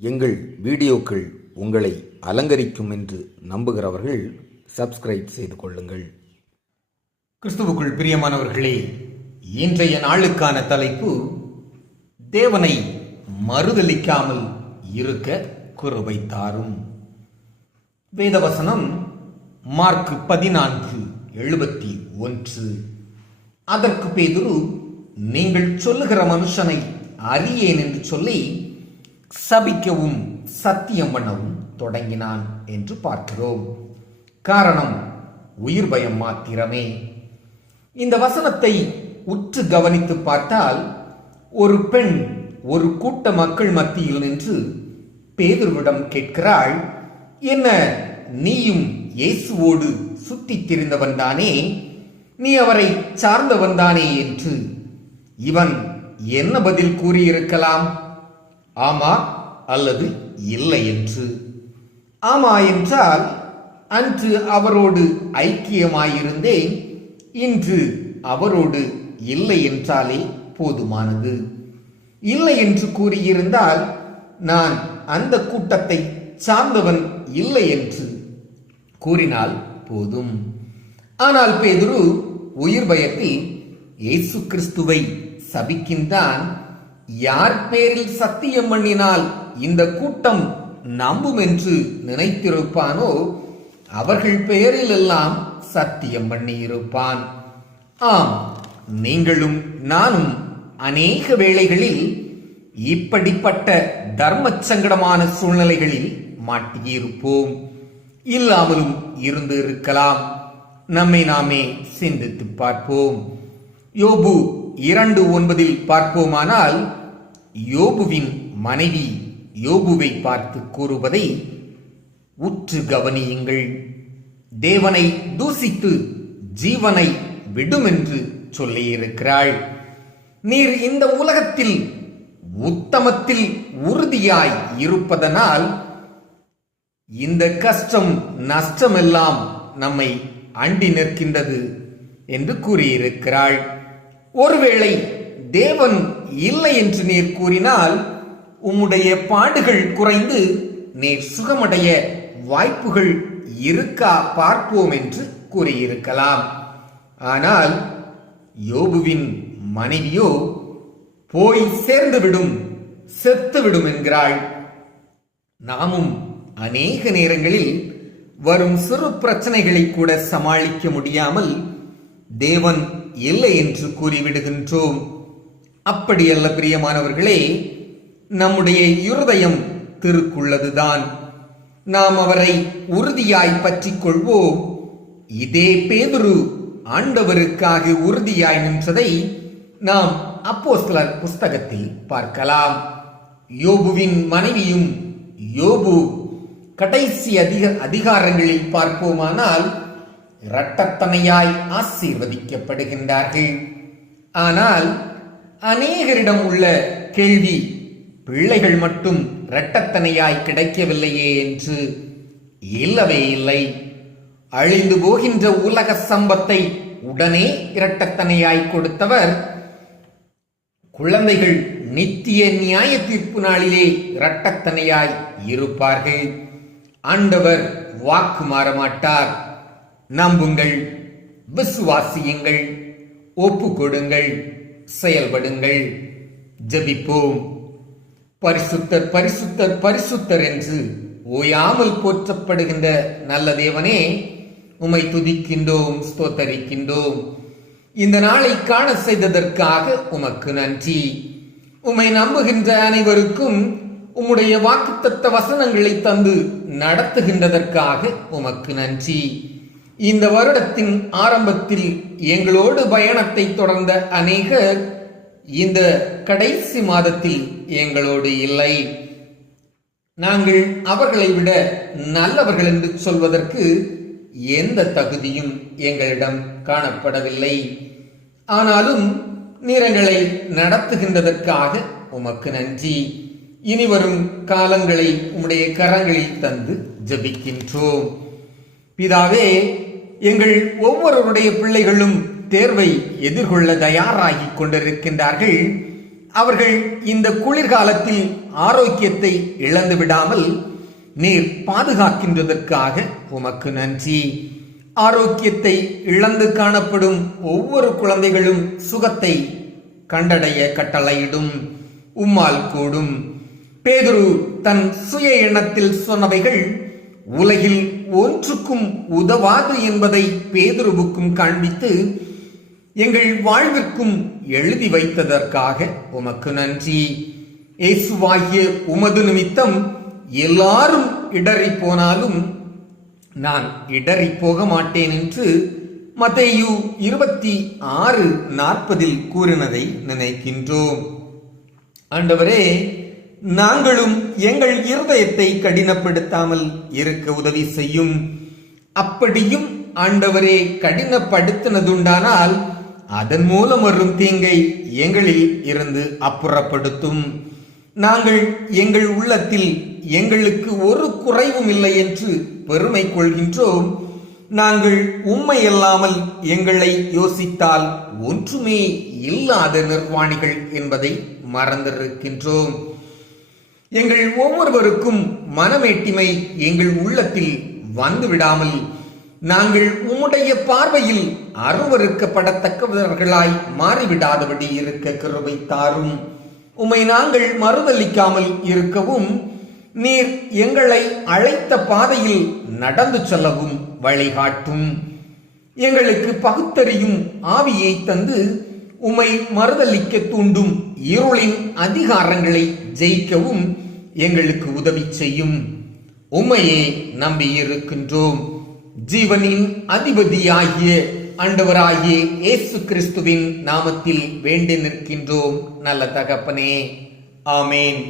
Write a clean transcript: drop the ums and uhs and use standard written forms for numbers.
எங்கள் வீடியோக்கள் உங்களை அலங்கரிக்கும் என்று நம்புகிறவர்கள் சப்ஸ்கிரைப் செய்து கொள்ளுங்கள். கிறிஸ்துவுக்குள் பிரியமானவர்களே, இன்றைய நாளுக்கான தலைப்பு தேவனை மறுதலிக்காமல் இருக்க கிருபை தாரும். வேதவசனம் மார்க் 14:71. அதற்கு பேதுரு, நீங்கள் சொல்லுகிற மனுஷனை அறியேன் என்று சொல்லி சபிக்கவும் சத்தியம் பண்ணவும் தொடங்கினான் என்று பார்க்கிறோம். காரணம் உயிர் பயம் மாத்திரமே. இந்த வசனத்தை உற்று கவனித்து பார்த்தால் ஒரு பெண் ஒரு கூட்ட மக்கள் மத்தியில் நின்று பேதுருவிடம் கேட்கிறாள், என்ன நீயும் இயேசுவோடு சுற்றித் திரிந்தவன் தானே? நீ அவரை சார்ந்தவன் தானே என்று. இவன் என்ன பதில் கூறியிருக்கலாம்? ஆமா அல்லது இல்லை என்று. ஆமா என்றால் அன்று அவரோடு ஐக்கியமாயிருந்தேன், இன்று அவரோடு இல்லை என்றாலே போதுமானது. இல்லை என்று கூறியிருந்தால் நான் அந்த கூட்டத்தை சார்ந்தவன் இல்லை என்று கூறினால் போதும். ஆனால் பேதுரு உயிர் பயத்தில் இயேசு கிறிஸ்துவை சபிக்கின்றான். யார் பேரில் சத்தியம் பண்ணினால் இந்த கூட்டம் நம்பும் என்று நினைத்திருப்பானோ அவர்கள் பெயரில் எல்லாம் சத்தியம் பண்ணி இருப்பான். ஆம், நீங்களும் நானும் அநேக வேளைகளில் இப்படிப்பட்ட தர்ம சங்கடமான சூழ்நிலைகளில் மாட்டியிருப்போம். இல்லாமலும் இருந்து இருக்கலாம். நம்மை நாமே சிந்தித்து பார்ப்போம். யோபு 2:9 பார்ப்போமானால், யோபுவின் மனைவி யோபுவை பார்த்து கூறுவதை உற்று கவனியுங்கள். தேவனை தூசித்து ஜீவனை விடும் என்று சொல்லியிருக்கிறாள். நீர் இந்த உலகத்தில் உத்தமத்தில் உறுதியாய் இருப்பதனால் இந்த கஷ்டம் நஷ்டமெல்லாம் நம்மை அண்டி நிற்கின்றது என்று கூறியிருக்கிறாள். ஒருவேளை தேவன் இல்லை என்று நீர் கூறினால் உம்முடைய பாடுகள் குறைந்து நீர் சுகமடைய வாய்ப்புகள் இருக்கா பார்ப்போம் என்று கூறியிருக்கலாம். ஆனால் யோபுவின் மனைவியோ போய் சேர்ந்துவிடும், செத்துவிடும் என்கிறாள். நாமும் அநேக நேரங்களில் வரும் சிறு பிரச்சனைகளை கூட சமாளிக்க முடியாமல் தேவன் இல்லை என்று கூறிவிடுகின்றோம். அப்படியல்ல பிரியமானவர்களே, நம்முடைய இருதயம் திருக்குள்ளதுதான். நாம் அவரை உறுதியாய் பற்றிக் கொள்வோம். இதே பேதுரு ஆண்டவருக்காக உறுதியாய் நின்றதை நாம் அப்போஸ்தலர் புஸ்தகத்தில் பார்க்கலாம். யோபுவின் மனைவியும் யோபு கடைசி அதிகாரங்களில் பார்ப்போமானால் இரட்டத்தனையாய் ஆசீர்வதிக்கப்படுகின்றார்கள். ஆனால் அநேகரிடம் உள்ள கேள்வி, பிள்ளைகள் மட்டும் இரட்டத்தனையாய் கிடைக்கவில்லையே என்று. இல்லவே இல்லை. அழிந்து போகின்ற உலக சம்பத்தை உடனே இரட்டத்தனையாய் கொடுத்தவர் குழந்தைகள் நித்திய நியாய தீர்ப்பு நாளிலே இரட்டத்தனையாய் இருப்பார்கள். ஆண்டவர் வாக்கு மாறமாட்டார். நம்புங்கள், விசுவாசியுங்கள், ஒப்பு கொடுங்கள், செயல்படுங்கள். ஜெபிப்போம். பரிசுத்தர் பரிசுத்தர் பரிசுத்தர் என்று ஓயாமல் போற்றப்படுகின்ற நல்ல தேவனே, உம்மை துதிக்கின்றோம், ஸ்தோத்தரிக்கின்றோம். இந்த நாளை காண செய்ததற்காக உமக்கு நன்றி. உம்மை நம்புகின்ற அனைவருக்கும் உம்முடைய வாக்குத்தத்த வசனங்களை தந்து நடத்துகின்றதற்காக உமக்கு நன்றி. இந்த வருடத்தின் ஆரம்பத்தில் எங்களோடு பயணத்தை தொடர்ந்த அநேகர் இந்த கடைசி மாதத்தில் எங்களோடு இல்லை. நாங்கள் அவர்களை விட நல்லவர்கள் என்று சொல்வதற்கு எந்த தகுதியும் எங்களிடம் காணப்படவில்லை. ஆனாலும் நீர் எங்களை நடத்துகின்றதற்காக உமக்கு நன்றி. இனிவரும் காலங்களை உம்முடைய கரங்களில் தந்து ஜெபிக்கின்றோம். பிதாவே, எங்கள் ஒவ்வொருவருடைய பிள்ளைகளும் தேர்வை எதிர்கொள்ள தயாராகி கொண்டிருக்கின்றார்கள். அவர்கள் இந்த குளிர்காலத்தில் ஆரோக்கியத்தை இழந்து விடாமல் நீர் பாதுகாக்கின்றதற்காக உமக்கு நன்றி. ஆரோக்கியத்தை இழந்து காணப்படும் ஒவ்வொரு குழந்தைகளும் சுகத்தை கண்டடைய கட்டளையிடும். உம்மால் கூடும். பேதுரு தன் சுய எண்ணத்தில் சொன்னவைகள் உலகில் ஒன்றுக்கும் உதவாது என்பதை பேதுருவுக்கும் காண்பித்து எங்கள் வாழ்விற்கும் எழுதி வைத்ததற்காக உமக்கு நன்றி. இயேசுவாகிய உமது நிமித்தம் எல்லாரும் இடறி போனாலும் நான் இடறி போக மாட்டேன் என்று மத்தேயு 26:40 கூறினதை நினைக்கின்றோம். ஆண்டவரே, நாங்களும் எங்கள் இருதயத்தை கடினப்படுத்தாமல் இருக்க உதவி செய்யும். அப்படியும் ஆண்டவரே கடினப்படுத்தினதுண்டானால் அதன் மூலம் வரும் தீங்கை எங்களில் இருந்து அப்புறப்படுத்தும். நாங்கள் எங்கள் உள்ளத்தில் எங்களுக்கு ஒரு குறைவும் இல்லை என்று பெருமை கொள்கின்றோம். நாங்கள் உம்மை அல்லாமல் எங்களை யோசித்தால் ஒன்றுமே இல்லாத நிர்வாணிகள் என்பதை மறந்திருக்கின்றோம். எங்கள் ஒவ்வொருவருக்கும் மனமேட்டிமை எங்கள் உள்ளத்தில் வந்துவிடாமல் நாங்கள் உம்முடைய பார்வையில் அருவருக்கப்படத்தக்கவர்களாய் மாறிவிடாதபடி இருக்க கிருபை தாரும். உம்மை நாங்கள் மறுதலிக்காமல் இருக்கவும் நீர் எங்களை அழைத்த பாதையில் நடந்து செல்லவும் வழிகாட்டும். எங்களுக்கு பகுத்தறியும் ஆவியை தந்து உம்மை மறுதலிக்க தூண்டும் இருளின் அதிகாரங்களை ஜெயிக்கவும் எங்களுக்கு உதவி செய்யும். உம்மையே நம்பியிருக்கின்றோம். ஜீவனின் அதிபதியாகிய ஆண்டவராகிய இயேசு கிறிஸ்துவின் நாமத்தில் வேண்டி நிற்கின்றோம் நல்ல தகப்பனே. ஆமேன்.